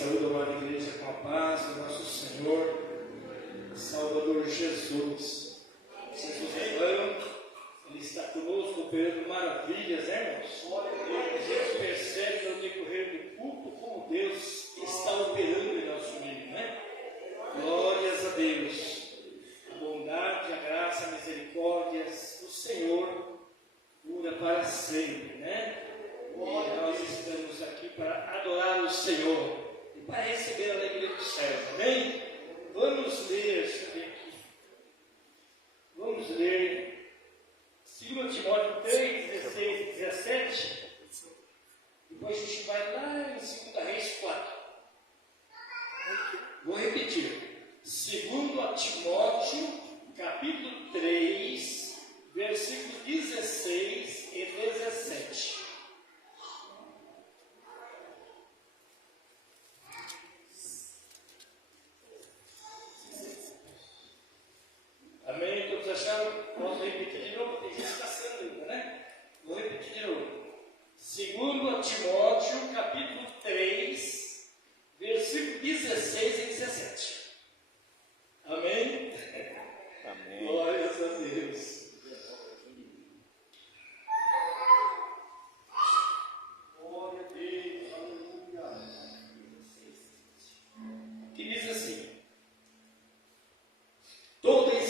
Saúde, amada igreja, com a paz do nosso Senhor, Salvador Jesus. Jesus é bom, Ele está conosco, operando maravilhas, né, irmãos? A gente percebe no decorrer do culto como Deus está operando em nosso meio, né? Glórias a Deus. A bondade, a graça, a misericórdia do Senhor dura para sempre, né? E nós estamos aqui para adorar o Senhor e para receber a alegria do céu, amém? Vamos ler, deixa eu ver aqui. Vamos ler 2 Timóteo 3, 16 e 17. Depois a gente vai lá em 2 Reis 4. Vou repetir. 2 Timóteo, capítulo 3, versículos 16 e 17. Amém? Todos acharam? Posso repetir de novo? Tem gente passando ainda, né? Vou repetir de novo. 2 Timóteo, capítulo 3, versículo 16 e 17. Amém? Amém. Glórias a Deus. Glória a Deus. Aleluia. Que diz assim: toda a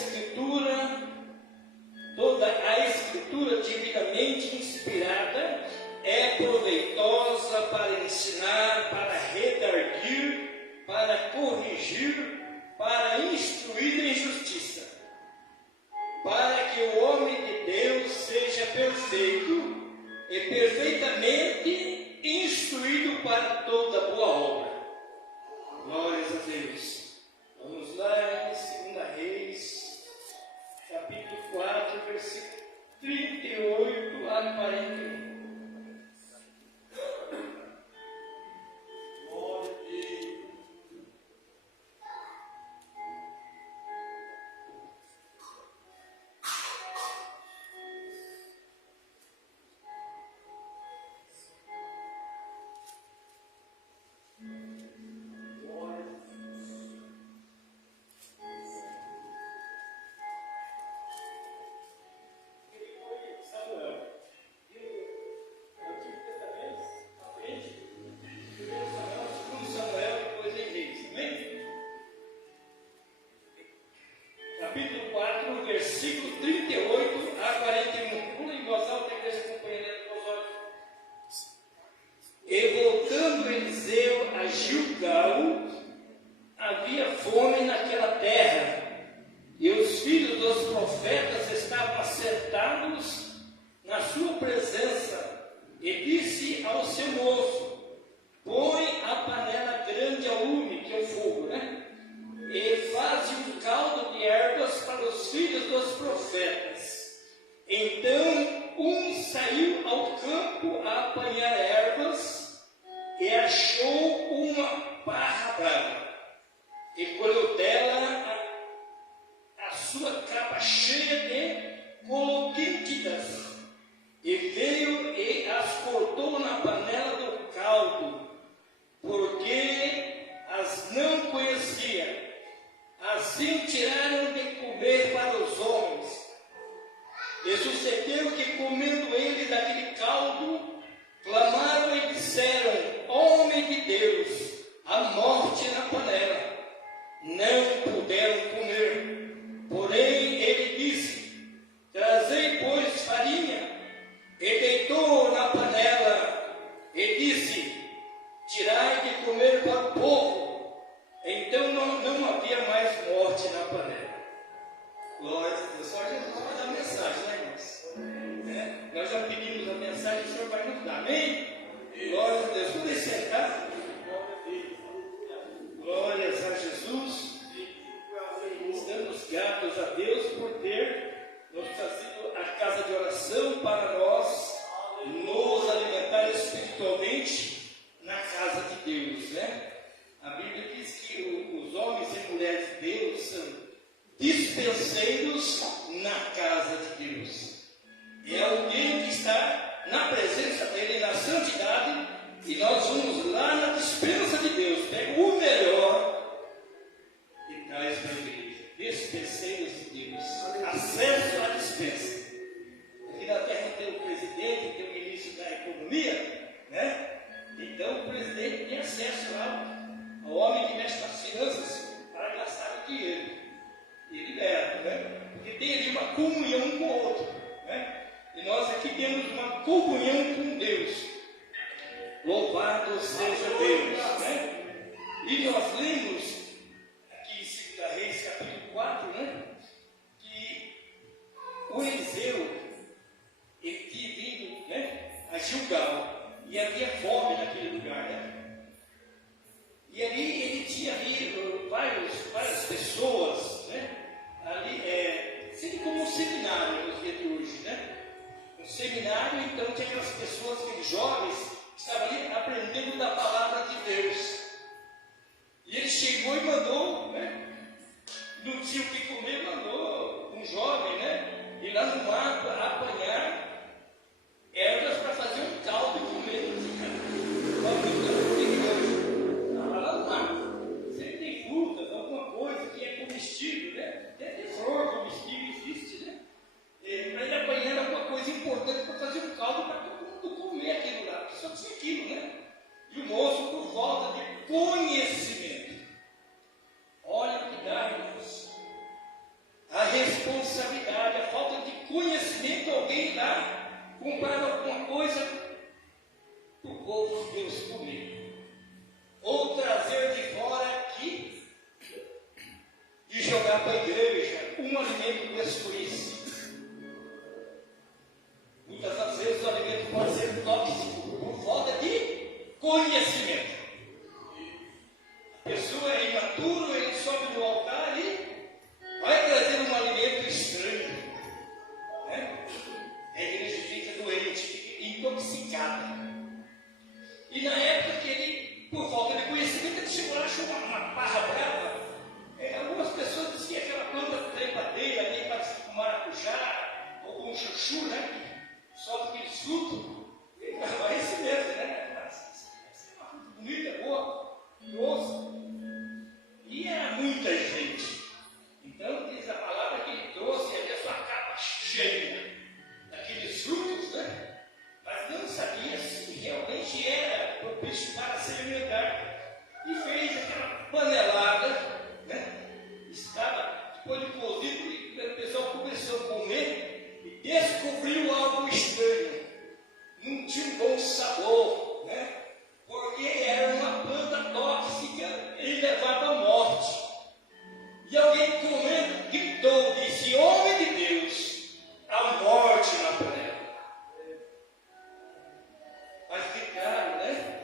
Escritura divinamente inspirada é proveitosa para ensinar, para redarguir, para corrigir, para instruir em justiça, para que o homem de Deus seja perfeito e perfeitamente instruído para toda boa obra. Glórias a Deus. Vamos lá em 2 Reis, capítulo 4, versículo 38 a 41. Glória a Deus. Capítulo 4, versículo 38 a 41. Pula em voz alta, a igreja acompanhando com os olhos. E voltando Eliseu a Gilgal, havia fome naquela terra, e os filhos dos profetas estavam assentados na sua presença, e disse ao seu moço: põe a panela grande ao lume, que é o fogo, né? E faze um caldo de ervas para os filhos dos profetas. Então um saiu ao campo a apanhar ervas e achou uma parra brava, e colheu dela a sua capa cheia de coloquintidas, e veio e as cortou na panela do caldo, porque as não conhecia. Assim tiraram de comer para os homens. E sucedeu que, comendo eles daquele caldo, clamaram e disseram: homem de Deus, a morte na panela. Não puderam comer. Porém ele disse: trazei, pois, farinha. E deitou na panela e disse: tirai de comer para o povo. Então não havia mais morte na panela. Glória a Deus. Só a gente vai dar a mensagem, né, irmãos? Nós já pedimos a mensagem, o Senhor vai nos dar, amém? Glória a Deus. Podem sentar? Glórias a Jesus. Estamos gratos a Deus por ter nos trazido a casa de oração para nós nos alimentar espiritualmente na casa de Deus, né? A Bíblia diz que os homens e mulheres de Deus são dispenseiros na casa de Deus. É alguém que está na presença dele, na santidade, e nós vamos lá temos uma comunhão com Deus. Louvado seja Deus, né? E nós lemos aqui em 2 Reis, capítulo 4, né? Que o Eliseu, ele tinha vindo, né, a Gilgal, e havia fome naquele lugar, né? E ali ele tinha ali várias pessoas, né? Ali, sempre como um seminário nos dias de hoje, né? Um seminário, então tinha aquelas pessoas, aqueles jovens, que estavam ali aprendendo da palavra de Deus. E ele chegou e mandou, né? Não tinha o que comer, mandou um jovem, né? Ir lá no mato apanhar ervas para fazer um caldo e comer. Lá no mato. Sempre tem frutas, alguma coisa que é comestível, né? Até flor comestível existe, né? Para ele apanhar alguma coisa importante para fazer um caldo para todo mundo comer aquilo lá. Só tinha aquilo, né? E o moço, por falta de conhecimento, olha o que dá, irmãos. A responsabilidade, a falta de conhecimento, alguém dá, comprar alguma coisa para o povo de Deus comer. Ou trazer de fora aqui e jogar para a igreja um alimento desconhecido. Muitas das vezes o alimento pode ser tóxico por falta de conhecimento. A pessoa é imatura, ele sobe no altar e vai trazer um alimento estranho, né? A igreja fica doente, fica intoxicada. E na época que ele, por falta de conhecimento, ele chegou lá, achou uma parra brava. Algumas pessoas dizem que aquela planta trepadeira ali parece com maracujá ou com chuchu, né? Solta aquele fruto. É esse mesmo, né? Essa é uma fruta bonita, boa, doce. E era muita gente. Então, diz a palavra que ele trouxe ali a sua capa cheia daqueles frutos, né? Mas não sabia se realmente era propício para se alimentar. E fez aquela panelada, né? Estava, depois de cozido, e o pessoal começou a comer e descobriu algo estranho. Não tinha um bom sabor, né? Porque era uma planta tóxica e levava à morte. E alguém comendo gritou, disse: homem de Deus, a morte na panela. Mas ficaram, né?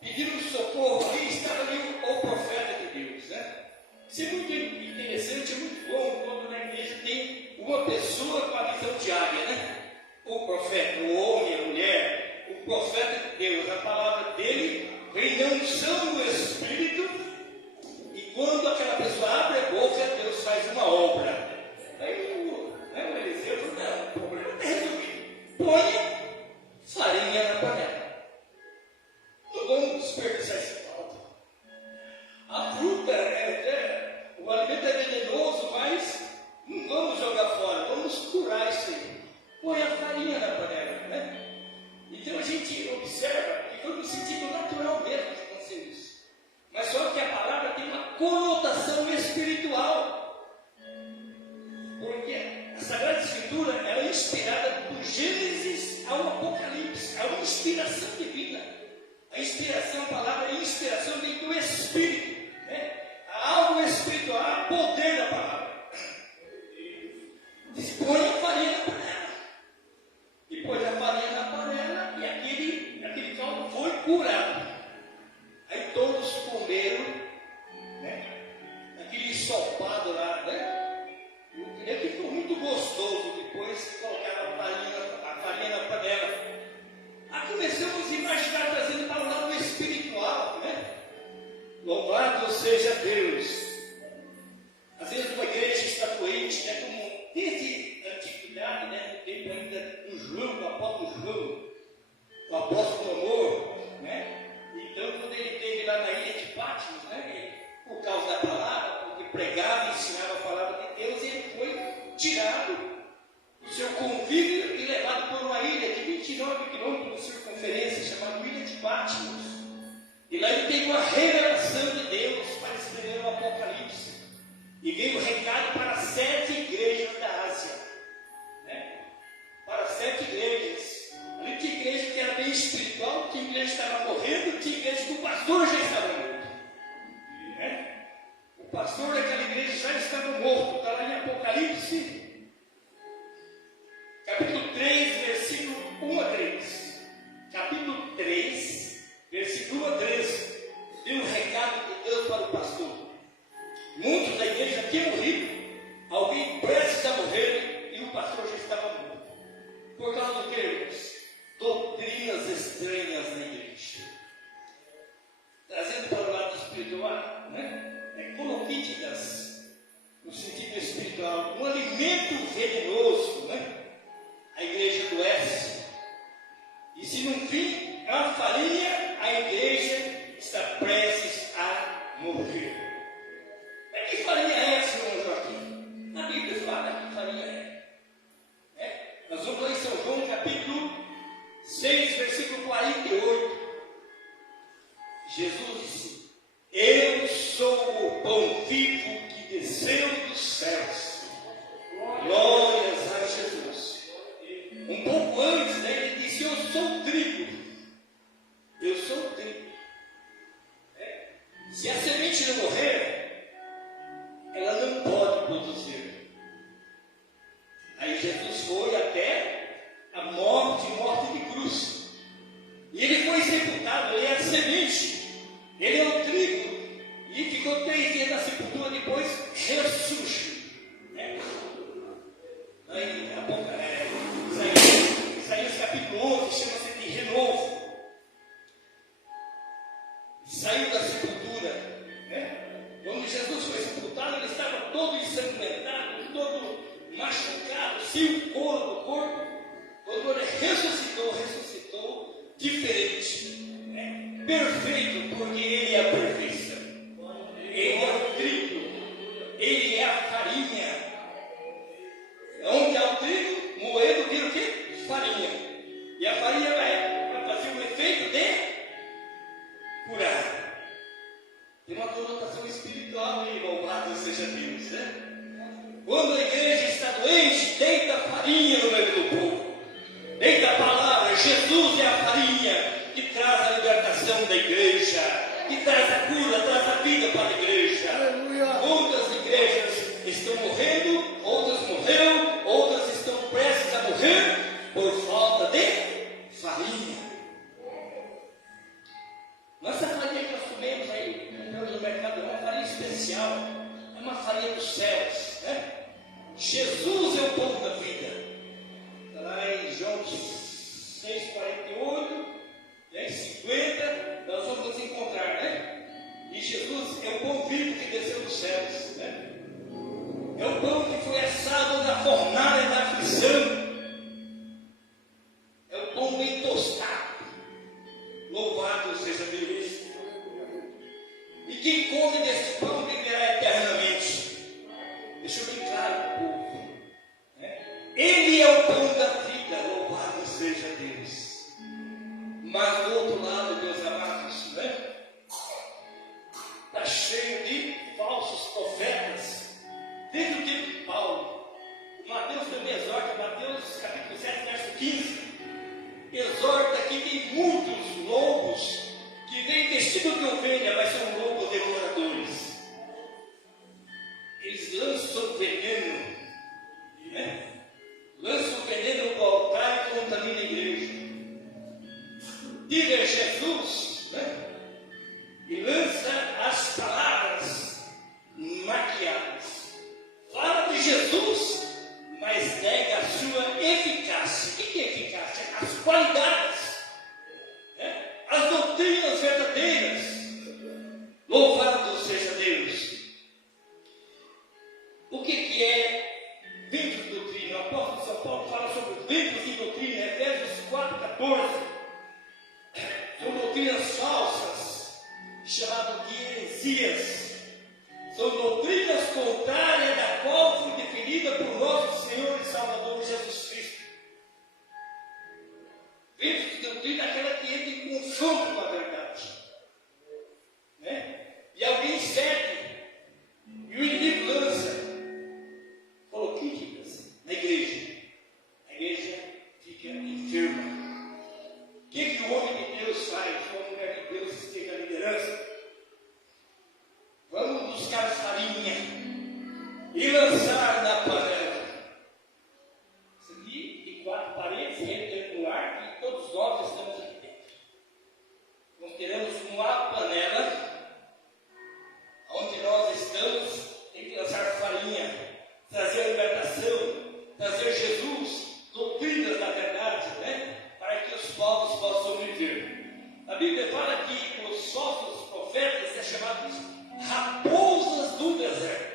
Pediram socorro ali, estava ali o profeta de Deus, né? Isso é muito interessante, é muito bom quando na igreja tem uma pessoa com a visão de águia, né? O profeta, o homem, a mulher, o profeta de Deus, a palavra dele vem na unção do Espírito, e quando aquela pessoa abre a boca, Deus faz uma obra. Aí o Eliseu falou: não, o problema está resolvido. Ponha farinha na panela. Não vamos desperdiçar esse caldo. A fruta, o alimento é venenoso, mas não vamos jogar fora, vamos curar isso aí. Põe a farinha na panela, né? Então a gente observa que foi no sentido natural mesmo que aconteceu isso. Mas só que a palavra tem uma conotação espiritual. Porque a Sagrada Escritura ela é inspirada do Gênesis ao Apocalipse. É uma inspiração divina. A inspiração, a palavra inspiração vem do Espírito, né? Há algo espiritual, há poder da palavra. Diz: põe a farinha na panela. E pôs a farinha na panela e aquele caldo foi curado. Aí todos comeram, né? Aquele ensopado lá, né? E ficou muito gostoso depois que colocaram a farinha na panela. Aí começamos a imaginar, trazendo para o lado espiritual, né? Louvado seja Deus. Às vezes uma igreja está doente, né? Como desde a antiguidade, né? No tempo ainda do João, do apóstolo João, o apóstolo Amor, né? Então, quando ele esteve lá na ilha de Patmos, né? Por causa da palavra, porque pregava e ensinava a palavra de Deus, ele foi tirado do seu convívio e levado para uma ilha de 29 quilômetros de circunferência, chamada Ilha de Patmos. E lá ele teve uma revelação de Deus para escrever o Apocalipse. E veio o recado para 7 igrejas da Ásia, né? Para 7 igrejas. espiritual, tinha igreja que estava morrendo, tinha igreja que o pastor já estava morto. O pastor daquela igreja já estava morto. Está lá em Apocalipse, capítulo 3, versículo 1 a 3. Capítulo 3, versículo 1 a 3. Deu um recado de Deus para o pastor. Muitos da igreja já tinham morrido, alguém prestes a morrer, e o pastor já estava morto. Por causa do que, irmãos? Doutrinas estranhas na igreja. Trazendo para o lado espiritual, colopíticas, no sentido espiritual, um alimento venenoso, a igreja adoece. E se não vir a farinha, a igreja está prestes a morrer. Mas que farinha é essa, irmão Joaquim? Na Bíblia fala que farinha é. Nós vamos lá em São João, capítulo 6, versículo 48. Jesus disse: eu sou o pão vivo que desceu dos céus. Glórias a Jesus. Um pouco antes, ele disse: eu sou o trigo. Eu sou o trigo. Se a semente não morrer, ela não pode produzir. Aí Jesus foi até a morte de cruz. E ele foi sepultado, ele é a semente, ele é o trigo. E ficou 3 dias na sepultura, depois ressurgiu. Aí, Isaías capítulo 11, chama-se de renovo. Saiu da sepultura. Quando Jesus foi sepultado, ele estava todo ensanguentado, todo machucado, sem o couro do corpo. Quando ele ressuscitou diferente, perfeito, porque ele é a perfeição. Ele é o trigo, ele é a farinha. Onde há o trigo, moído vira o quê? Farinha. E a farinha vai fazer um efeito de curar. Tem uma conotação espiritual aí, louvado seja Deus, Quando a igreja está doente, deita a farinha no meio do povo. Deita a palavra. Jesus é a farinha que traz a libertação da igreja, que traz a cura, traz a vida para a igreja. Aleluia. Muitas igrejas estão morrendo, outras morreram, outras estão prestes a morrer por falta de farinha. Nossa farinha que nós comemos aí, compramos no mercado, é uma farinha especial, é uma farinha dos céus. Jesus é o pão da vida. Está lá em João 6,48, 50, nós vamos nos encontrar, E Jesus é o pão vivo que desceu dos céus, É o pão que foi assado na fornalha da aflição. É o pão bem tostado. Louvado seja Deus. E quem come desse pão viverá eternamente. Deixa eu bem claro para o povo. Ele é o pão da vida. Louvado seja Deus. Mas do outro lado, meus amados, está cheio de falsos profetas. Desde o tempo de Paulo. Mateus também exorta, Mateus capítulo 7, verso 15. Exorta que tem muitos lobos que vêm vestidos de ovelha, mas são lobos devoradores. Eles lançam veneno, lançam veneno no altar e contaminam a igreja. Diga Jesus, e lança as palavras maquiadas. Fala de Jesus, mas nega a sua eficácia. O que é eficácia? As qualidades, as doutrinas verdadeiras. Louvado seja Deus. O que é ventos de doutrina? O apóstolo São Paulo fala sobre os ventos de doutrina, Efésios 4,14. São doutrinas falsas, chamadas de heresias. São doutrinas contrárias da qual foi definida por nosso Senhor e Salvador Jesus Cristo. Ventos de doutrina é aquela que entra em confronto com a verdade. E alguém segue, e o inimigo lança coloquíticas na igreja. A igreja fica enferma. que o homem de Deus faz? Uma mulher de Deus esteja na liderança. Vamos buscar farinha e lançar na panela. Isso aqui, de 4 paredes, entra no ar, e todos nós estamos aqui dentro. Nós teremos uma panela, onde nós estamos, tem que lançar farinha, trazer libertação, trazer Jesus, doutrinas da verdade, para que os povos possam viver. A Bíblia fala que os falsos profetas são chamados raposas do deserto.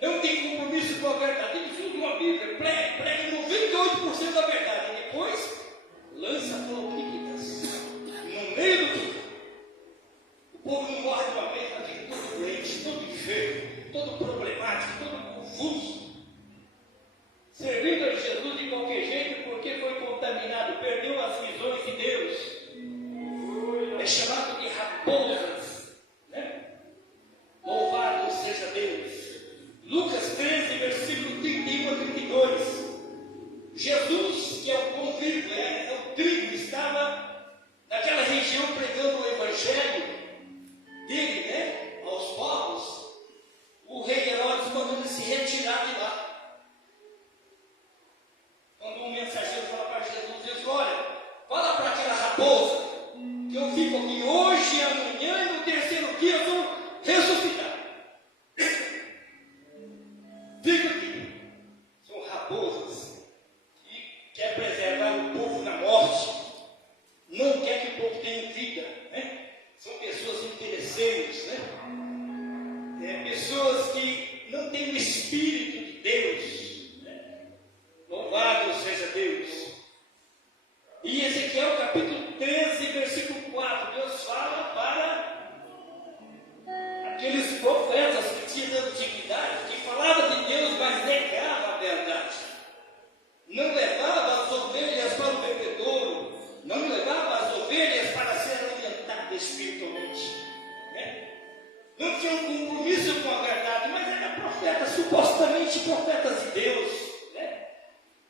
Não tem compromisso com a verdade. Tem tudo uma Bíblia, prega 98% da verdade, e depois lança palpitas no meio do tudo. O povo não morre de uma vez, mas fica todo doente, todo enfermo, todo problemático, todo confuso, servindo a Jesus de qualquer jeito, porque foi contaminado, perdeu as visões de Deus. É chamado de raposas, Louvado seja Deus. Lucas 13, versículo 31 a 32. Jesus, que é o pão vivo, é o trigo, estava naquela região pregando o evangelho dele, aos povos. O rei Herodes mandando se retirar de lá. Quando um mensageiro fala para Jesus, diz: olha, fala para aquela raposa que eu fico aqui hoje, amanhã e no terceiro dia eu vou ressuscitar. Fica aqui. São raposas que quer preservar o povo na morte, não quer que o povo tenha vida, São pessoas interesseiras, pessoas que não têm o Espírito de Deus, Louvado seja Deus. E Ezequiel capítulo 13, versículo 4, Deus fala para aqueles profetas que tinham antiguidade, que falavam de Deus, mas negavam a verdade. Não levavam as ovelhas para o bebedouro, não levavam as ovelhas para ser alimentadas espiritualmente. Não tinham compromisso com a verdade, mas eram profetas, supostamente profetas de Deus.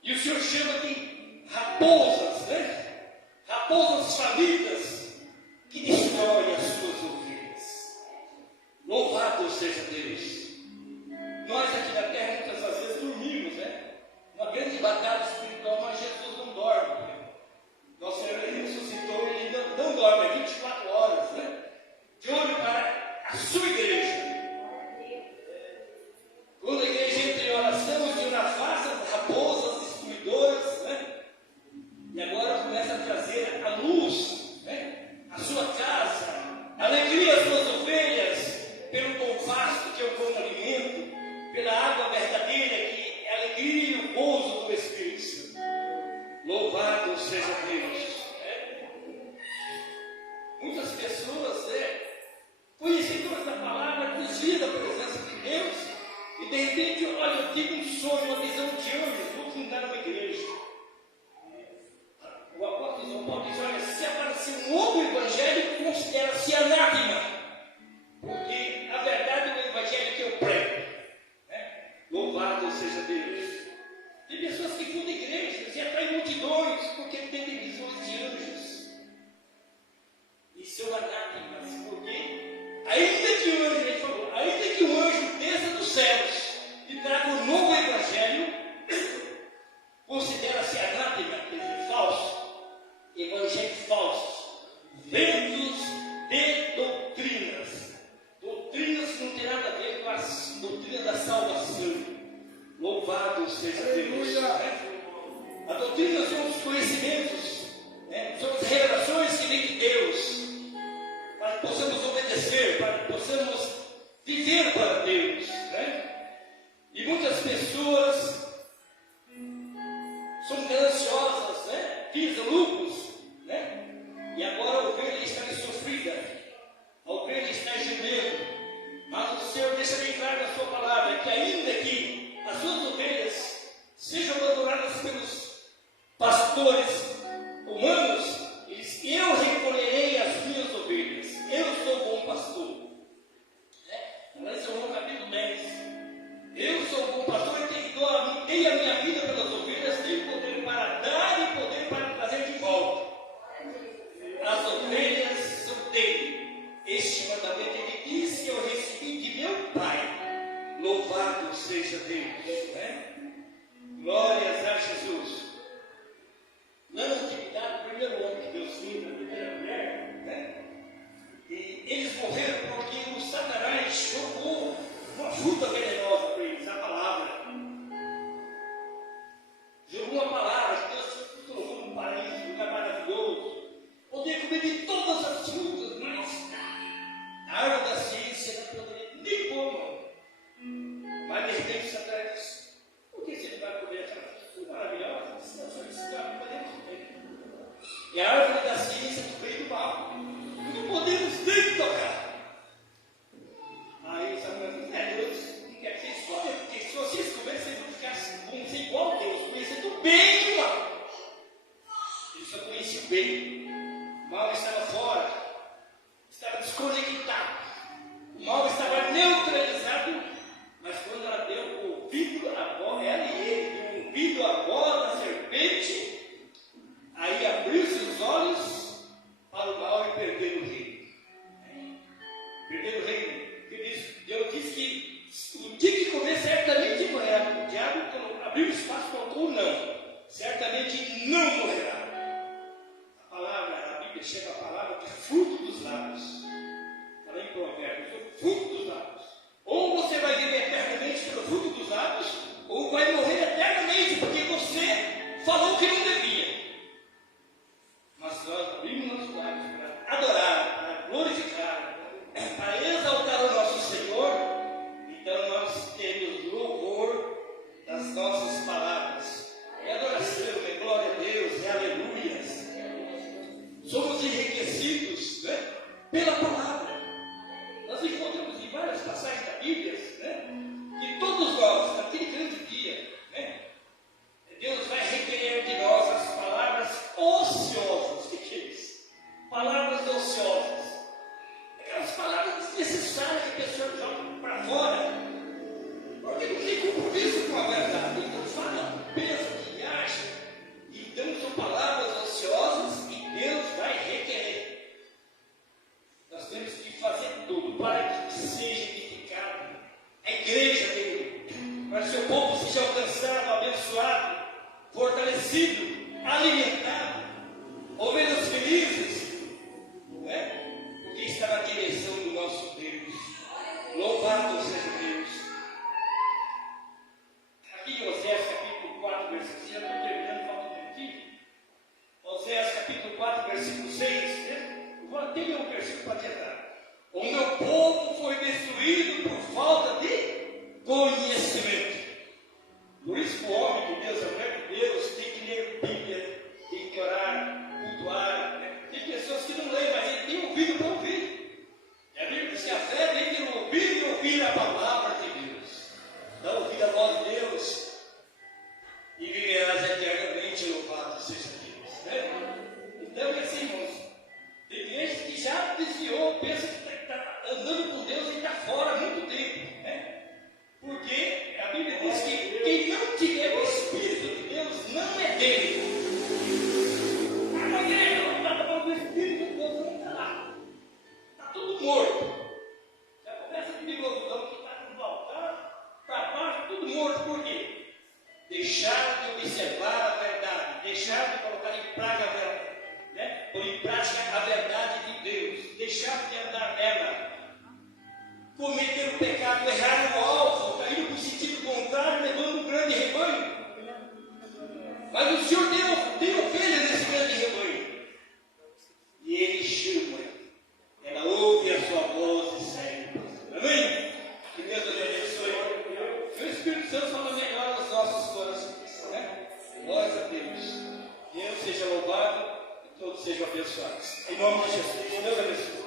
E o Senhor chama de raposas, raposas falidas, que destroem as suas ovelhas. Louvado seja Deus. Nós aqui na terra muitas vezes dormimos, uma grande batalha espiritual, mas Jesus não dorme. Nosso Senhor ressuscitou e ele não dorme 24 horas, de olho para a sua igreja. Quando a igreja entra em oração, o Senhor afasta as raposas destruidoras, e agora começa a trazer a luz, a sua casa, alegria às suas ovelhas, pelo pão vasto que é o pão do alimento, pela água verdadeira que é a alegria e o gozo do Espírito Santo. Louvado seja Deus. Muitas pessoas, conhecedoras da palavra, desviam da presença de Deus, e de repente, olha, eu tive um sonho, uma visão de anjos, vou fundar uma igreja. O apóstolo São Paulo diz: olha, se aparecer um novo evangelho, considera-se anátema, porque a verdade é o evangelho que eu prego. Louvado seja Deus. Tem pessoas que fundam igrejas e atraem multidões porque têm visões de anjos. E são anátemas, porque ainda que o anjo, ele falou, ainda que o anjo desça dos céus e traga um novo evangelho, considera-se anátema, quer dizer, falso. Evangelho falso, ventos de doutrinas. Doutrinas não tem nada a ver com as doutrinas da salvação. Louvado seja Deus. A doutrina são os conhecimentos, são as revelações que vêm de Deus, para que possamos obedecer, para que possamos viver para Deus. E muitas pessoas são gananciosas, visam lucros, e agora a ovelha está sofrida, a ovelha está gemendo, mas o Senhor deixa bem claro na sua palavra que ainda que as suas ovelhas sejam abandonadas pelos pastores humanos, eu recolherei as minhas ovelhas, eu sou o bom pastor. Agora esse é o capítulo 10. Eu sou o bom pastor e tenho que dar a filhos da primeira mulher, né? E eles morreram porque o Satanás jogou uma fruta venenosa para eles, a palavra. Jogou uma palavra que Deus colocou num paraíso, um lugar maravilhoso. Poder comer de todas as frutas, mas a árvore da ciência não poderia nem comer. Mas de repente Satanás disse: por que você não vai comer aquela fruta maravilhosa? Se não for isso, não podemos comer. E a árvore da ciência do bem e do mal. Não podemos nem tocar. Aí Samuel disse: Deus não quer que vocês comem, porque se vocês comerem, vocês vão ser igual a Deus, conhecendo o bem e o mal. Ele só conhecia o bem. O mal estava fora, estava desconectado. O mal estava neutralizado, mas quando ela deu ouvido à voz, ela e ele deu ouvido à voz da serpente, aí abriu seus olhos para o mal e perdeu o reino. Perdeu o reino. Deus disse que o dia que comer certamente morrerá. O diabo abriu espaço, colocou não. Certamente não morrerá. A palavra, a Bíblia chama a palavra de fruto dos lábios. Está em Provérbios, o fruto dos lábios. Ou você vai viver eternamente pelo fruto dos lábios, ou vai morrer eternamente porque você falou que não devia. Mas nós abrimos nossos lábios para adorar, para glorificar, para exaltar o nosso Senhor. Então nós temos louvor das nossas palavras. É adoração, é glória a Deus, é aleluias. Somos enriquecidos, né, pela palavra. Nós encontramos em várias passagens da Bíblia, né, que todos nós, naquele grande dia, né, Deus vai requerer de nós as palavras ociosas. O que é isso? Palavras ociosas. Aquelas palavras desnecessárias que a pessoa joga para fora, porque não tem compromisso com a verdade. Então fala, pensa, que acha. Então são palavras ociosas e Deus vai requerer. Nós temos que fazer tudo para que seja edificado a igreja dele, para que seu povo seja alcançado, abençoado, fortalecido, alimentado, ovelhas felizes, não é? Porque está na direção do nosso Deus. Louvado seja Deus. Aqui em Oséias capítulo 4, versículo 6, já estou terminando, falta um pouquinho. Oséias capítulo 4, versículo 6, né? Vou até ler um versículo para adiantar. O meu povo foi destruído por falta de conhecimento. Por isso que o homem de Deus, a mulher de Deus, tem que ler Bíblia, tem que orar, cultuar, né? Tem pessoas que não leem, mas ele tem ouvido para ouvir. E a Bíblia diz que a fé vem de ouvir e ouvir a palavra de Deus. Dá ouvir a voz de Deus e viverás eternamente, louvado seja Deus, né? Então é assim, irmãos. Tem gente que já desviou, pensa que está andando com Deus e está fora há muito tempo, né? Porque a Bíblia diz que quem não tiver o Espírito de Deus não é dele. A igreja não está falando do Espírito de Deus, não está lá. Está tudo morto. Já começa a ilusão que está no altar, para baixo, tudo morto. Por quê? Deixar de observar a verdade, deixar de colocar em prática a verdade, né? Pôr em prática a verdade de Deus, deixar de andar nela. Cometer o pecado, errar no alvo, cair no sentido contrário, levando um grande rebanho. Mas o Senhor tem ovelha nesse grande rebanho. E Ele chama, ela ouve a sua voz e segue. Amém? Que Deus te abençoe. Que o Espírito Santo só nos declara os nossos corações, né? Glória a Deus. Deus seja louvado e todos sejam abençoados. Em nome de Jesus. Deus abençoe.